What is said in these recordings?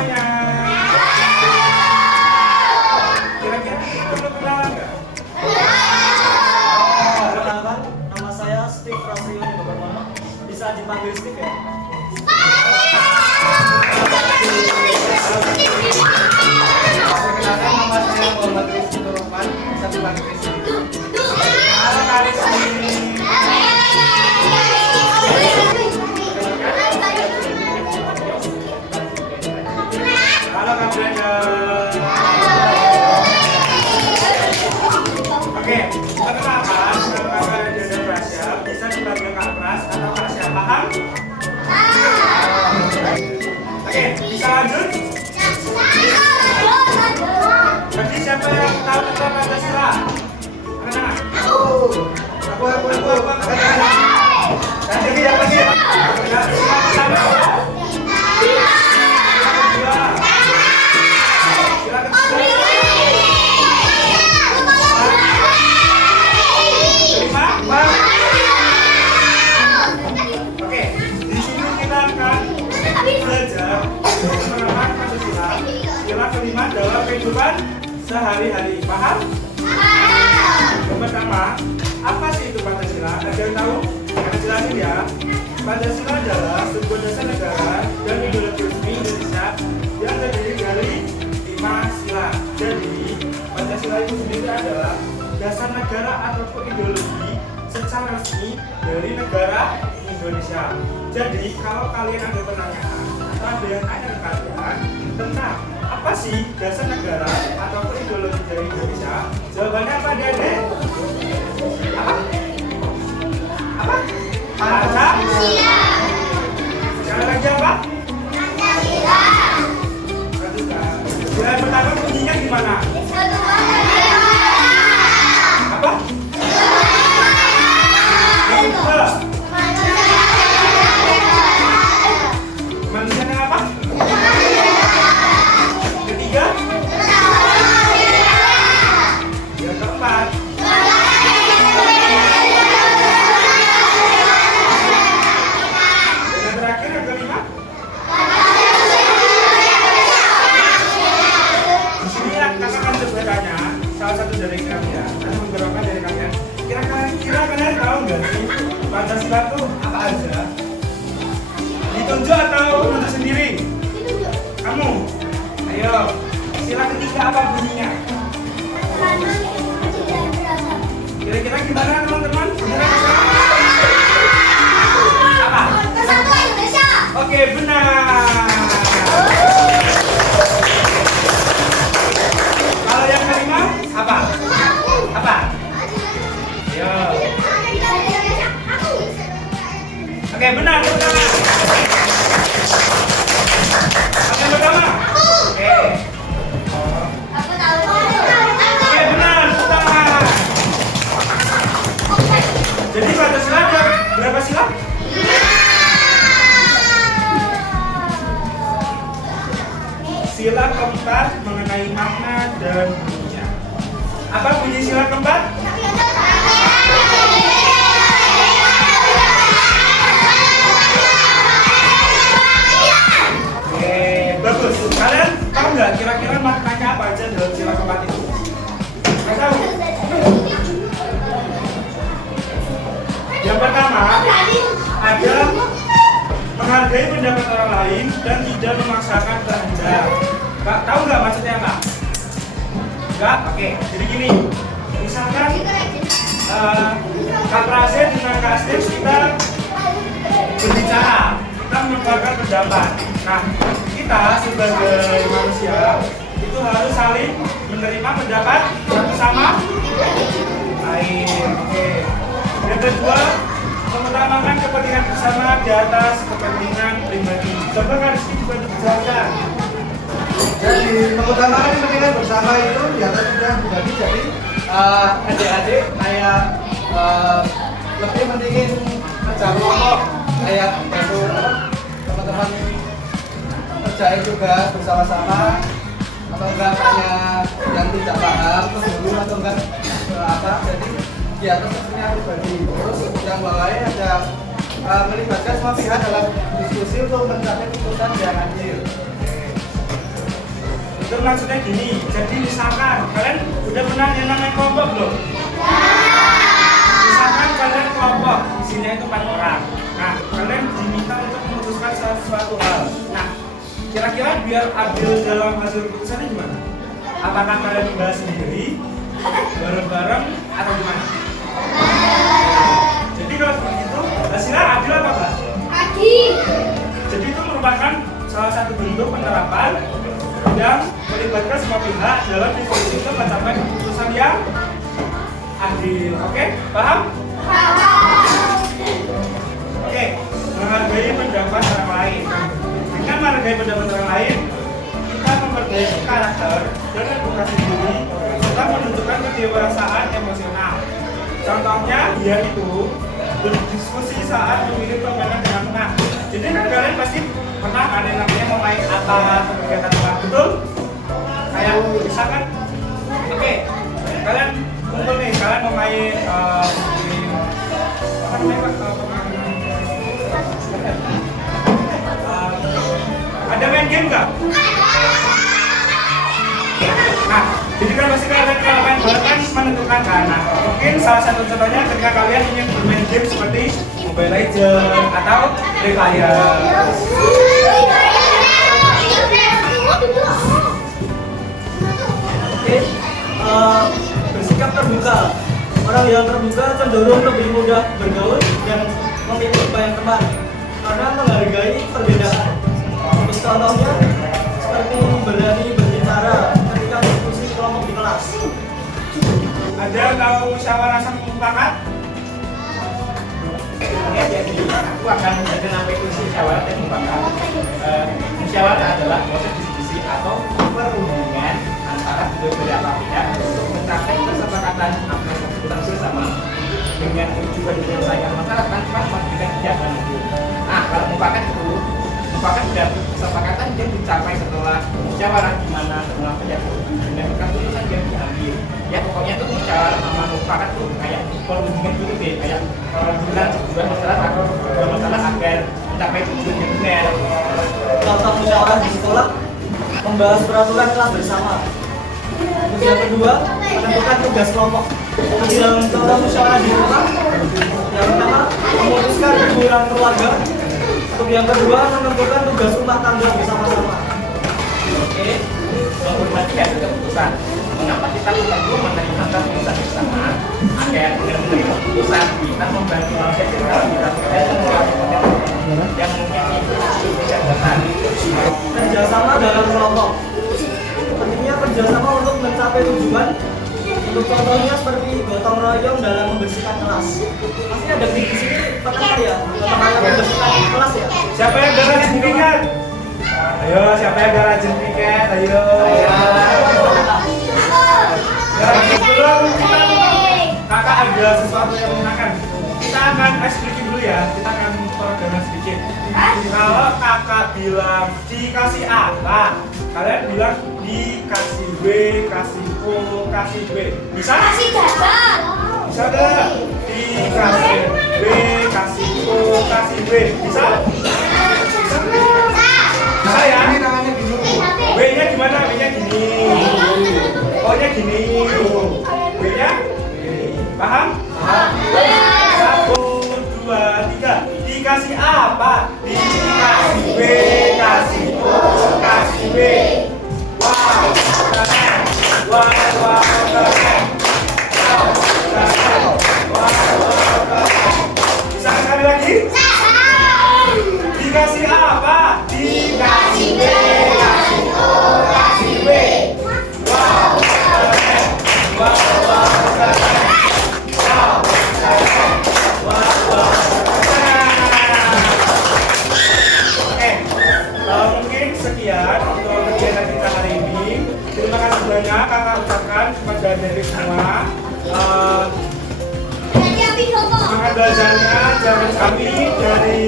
semuanya? Kira-kira perlu kenalan nggak? Perkenalkan, nama saya Steve Rasrioni Babarmono. Bisa dipanggil Steve ya? Perkenalkan, nama saya Muhammad Rizky Nurrohman. Bisa dipanggil Rizky. Halo Kak Rizky. Halo Kak Brenda. Oke, perkenalkan, nama saya Brenda Prasya. Bisa dipanggil Kak Pras atau Kak Syah. Paham? Oke, bisa lanjut? Berarti siapa yang tahu tentang Pancasila? Angkat tangan. Nanti apa sih? Sila pertama. Sila kedua. Sila ketiga. Kelima. Oke, di sini kita akan belajar menerapkan Pancasila. Sila kelima dalam kehidupan sehari-hari. Paham? Yang pertama, apa sih itu Pancasila? Ada yang tahu? Kita jelasin ya. Pancasila adalah sebuah dasar negara dan ideologi resmi Indonesia yang terdiri dari 5 sila. Jadi, Pancasila itu sendiri adalah dasar negara ataupun ideologi secara resmi dari negara Indonesia. Jadi, kalau kalian ada pertanyaan atau ada yang tanya ke kalian tentang apa sih dasar negara ataupun ideologi dari Indonesia? Jawabannya apa, Dede? Apa? Apa? Pancasila. Sekali lagi apa? Pancasila. Sila yang pertama bunyinya gimana? Apa? Manusianya apa? Ketiga? Yang keempat? Dan yang terakhir yang kelima? Di sini kakak akan bertanya salah satu dari kalian atau beberapa dari kalian. Kira-kira kalian tahu nggak sih Pancasila itu apa aja? Ditunjuk atau menunjuk sendiri? Kamu? Ayo, sila ketiga apa bunyinya? Kira-kira gimana teman-teman? Apa? Kesatuan Indonesia. Oke, benar. Kalau yang kelima apa? Apa? Ayo. Oke, benar. Oke, pertama. Oke. Aku tahu. Oke, benar. Tangan. Jadi Pancasila ada berapa sila? Sila keempat mengenai makna dan bunyinya. Apa bunyi sila keempat? Oke, bagus. Kalian tahu nggak kira-kira maknanya apa aja dalam sila keempat itu? Nggak tahu? Yang pertama, ada menghargai pendapat orang lain dan tidak memaksakan kehendak. Tahu nggak maksudnya apa? Enggak? Oke, jadi gini. Misalkan Kak Prasen dengan Kak Steve kita berbicara, kita mengeluarkan pendapat. Nah, kita sebagai manusia itu harus saling menerima pendapat satu sama lain. Oke. Yang kedua, mengutamakan kepentingan bersama di atas kepentingan pribadi. Coba Kak Rizky juga dijelaskan. Jadi mengutamakan kepentingan bersama itu di atas sudah pribadi. Jadi adik-adik kayak lebih pentingin kerja kelompok, kayak bantu teman-teman kerjain juga bersama-sama, atau enggak kayak yang tidak paham terus dulu atau enggak apa. Jadi di atas kepentingan pribadi. Terus yang bawahnya ada melibatkan semua pihak dalam diskusi untuk mencapai keputusan yang adil. Itu maksudnya gini. Jadi misalkan kalian udah pernah yang namanya kelompok belum? Misalkan kalian kelompok, isinya itu 4 orang. Nah, kalian diminta untuk memutuskan sesuatu hal. Nah, kira-kira biar adil dalam hasil keputusannya gimana? Apakah kalian membahas sendiri, bareng-bareng, atau gimana? Jadi kalau seperti itu, hasilnya adil apa enggak? Adil. Jadi itu merupakan salah satu bentuk penerapan yang melibatkan semua pihak dalam diskusi untuk mencapai keputusan yang adil. Oke, paham? Oke, menghargai pendapat orang lain. Dengan menghargai pendapat orang lain, kita memperbaiki karakter dan edukasi diri serta menunjukkan kedewasaan emosional. Contohnya yaitu berdiskusi saat memilih permainan dengan tenang. Jadi kan kalian pasti pernah ada yang namanya memain apa kegiatan apa, betul? Kayak misalkan, oke, kalian kumpul nih, kalian mau main apa namanya, ada main game nggak? Nah, jadi kan pasti kalian kalau main bola kan menentukan kan. Nah, mungkin salah satu contohnya ketika kalian ingin bermain game seperti Mobile Legends atau Free Fire. Bersikap terbuka. Orang yang terbuka cenderung lebih mudah bergaul dan memiliki banyak teman karena menghargai perbedaan. Contohnya seperti berani berbicara ketika diskusi kelompok di kelas. Ada tahu musyawarah sama mufakat? Ya, jadi aku akan mengenal itu musyawarah dan mufakat. Musyawarah adalah proses diskusi atau perundingan antara beberapa pihak untuk mencapai kesepakatan atas keputusan bersama dengan tujuan menyelesaikan masalah tanpa merugikan pihak manapun. Nah, kalau mufakat sudah kesepakatan yang dicapai setelah musyawarah di mana semua pihak dengan keputusan yang diambil. Ya pokoknya tuh musyawarah sama mufakat tuh kayak perundingan gitu deh, kayak perundingan sebuah masalah atau sebuah masalah agar mencapai tujuan yang benar. Contoh musyawarah di sekolah membahas peraturan kelas bersama. Yang kedua, menentukan tugas kelompok. Yang contoh musyawarah di rumah, yang pertama memutuskan liburan keluarga. Untuk yang kedua, menentukan tugas rumah tangga bersama-sama. Oke, menghormati hasil keputusan. Mengapa kita perlu menerima keputusan bersama? Agar dengan menerima keputusan kita membantu manusia sekitar kita supaya semua yang mungkin itu tidak besar. Kerjasama dalam kelompok. Pentingnya kerjasama untuk mencapai tujuan. Untuk contohnya seperti gotong royong dalam membersihkan kelas. Pasti ada di sini pernah ya, gotong royong membersihkan kelas ya. Siapa yang gak rajin piket? Ayo, siapa yang gak rajin piket? Ayo. Sebelum kita kakak ada sesuatu yang menyenangkan. Kita akan explication dulu ya. Kita akan programan sedikit. Kalau kakak bilang dikasih apa, kalian bilang dikasih B, kasih O, kasih B. Bisa? Kasih dasar. Bisa gak? Dikasih B, kasih O, kasih B. Bisa? Bisa? Bisa ya? Ini tangannya gini. B-nya gimana? B-nya gini. O-nya gini. B-nya? Paham? Paham. 1, 2, 3. Dikasih apa? Dikasih B, kasih O, kasih B. Wow, keren. Wow, keren. Wow, keren. Wow, keren. Bisa sekali lagi? Dikasih apa? Dikasih B, kasih O, kasih B. Wow, keren. Wow, keren. Wow, keren. Wow, keren. Oke, mungkin sekian untuk kegiatan kita hari ini. Terima kasih banyak kakak ucapkan kepada dari semua. Semangat belajarnya, jangan kami dari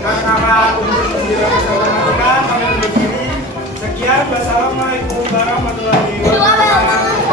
kakak-kakak untuk mengira bersama kita. Kami undur diri. Sekian, wassalamualaikum warahmatullahi wabarakatuh.